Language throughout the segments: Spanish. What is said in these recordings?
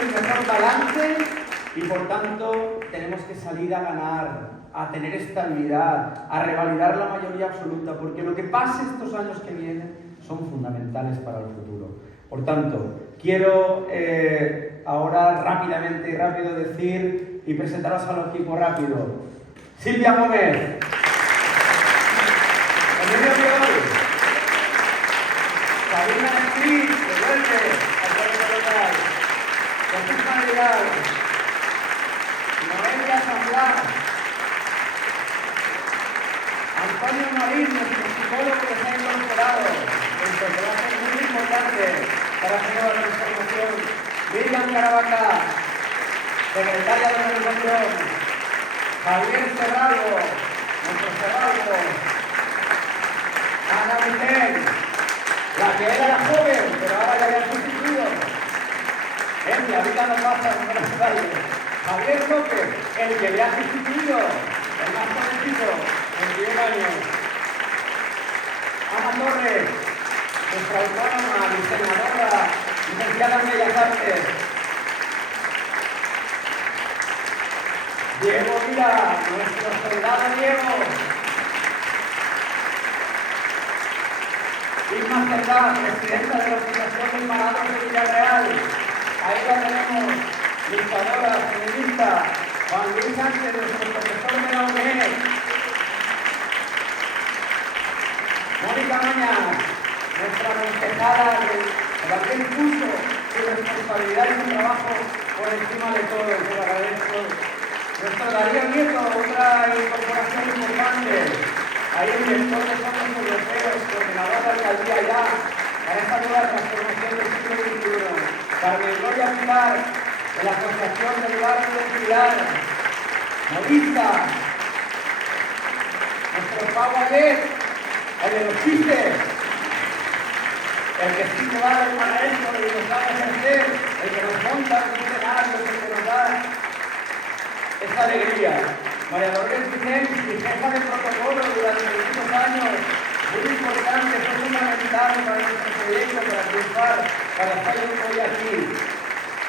el mejor balance y por tanto tenemos que salir a ganar, a tener estabilidad, a revalidar la mayoría absoluta, porque lo que pase estos años que vienen son fundamentales para el futuro. Por tanto, quiero ahora rápidamente y rápido decir y presentaros al equipo rápido. Silvia Gómez. Emilio Fiol. Sabina Espí, que vuelve al pueblo local. Jesús Madrigal. Noelia San Blas. Antonio Marín, nuestro psicólogo que se ha incorporado, que va a ser muy importante para hacer la transformación. Miriam Caravaca, secretaria de Organización. Javier Serralvo, nuestro Serralvo. Ana Miguel, la que era la joven, pero ahora ya había sustituido. La vida no pasa en Buenos Aires. Javier López, el que le ha sustituido, el más jovencito, 21 años. Ana Torres, nuestra autónoma, diseñadora, licenciada en Bellas Artes. Diego Mira, nuestro soldado Diego. Irma Cerdá, presidenta de la Asociación de Parados de Villarreal. Ahí la tenemos, luchadora, feminista. Juan Luis Sánchez, nuestro profesor de la UNED. Mónica Maña, nuestra concejala que también puso su responsabilidad y su trabajo por encima de todo, se lo agradezco. Nuestro Darío Nieto, otra incorporación importante. Ahí el director de fondos europeos, coordinador de alcaldía ya, para esta nueva transformación del siglo XXI. Carmen Gloria Pilar, de la Asociación del Barrio de Pilar. Modista. Nuestro Pau Aguet, el de los chistes. El que sí que va del maestro, el que nos va a ejercer, el que nos monta en un escenario, el que nos da esta alegría. María Dolores Vicente, jefa de protocolo durante muchos años, muy importante, fue fundamental para nuestro proyecto, para triunfar, para estar hoy aquí.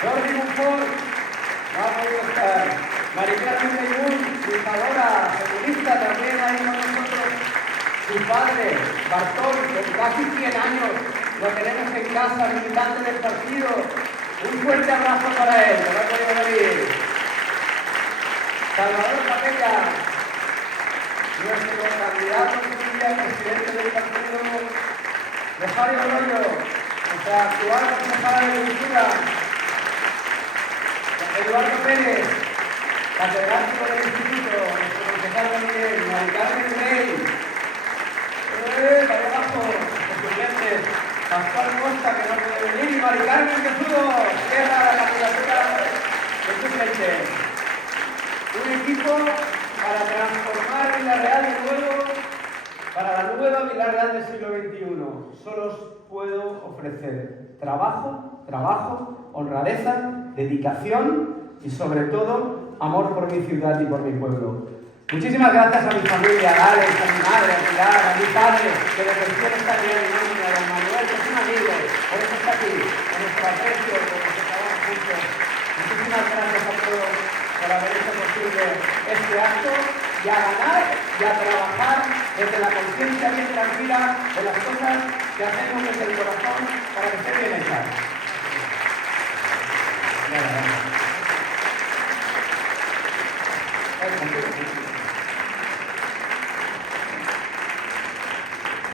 Jordi Monfort, no ha podido estar. María Carmen Bellún, luchadora, feminista, también ahí con nosotros. Su padre, Bartol, de casi 100 años, lo tenemos en casa, militante del partido. Un fuerte abrazo para él, que no ha podido venir. Salvador Capella, nuestro candidato a presidente del partido. Rosario Arroyo, nuestra actual concejala de Cultura. Eduardo Pérez, catedrático del Instituto, nuestro concejal Miguel. Mari Carmen Rey. Para abajo, estudiantes. Pascual Costa, que no puede venir. Y Mari Carmen Quesudo, cierra la candidatura de su gente. Un equipo para transformar Villarreal de nuevo, para la nueva Villarreal del siglo XXI. Solo os puedo ofrecer trabajo, honradeza, dedicación y sobre todo amor por mi ciudad y por mi pueblo. Muchísimas gracias a mi familia, a Alex, a mi madre, a Pilar, a mi padre, que de pensión está bien, a don Manuel, que es un amigo, por eso está aquí, con nuestro aprecio, por los que trabajamos juntos. Muchísimas gracias a todos por haber hecho posible este acto y a ganar y a trabajar desde la conciencia bien tranquila de las cosas que hacemos desde el corazón para que estén bien hechas.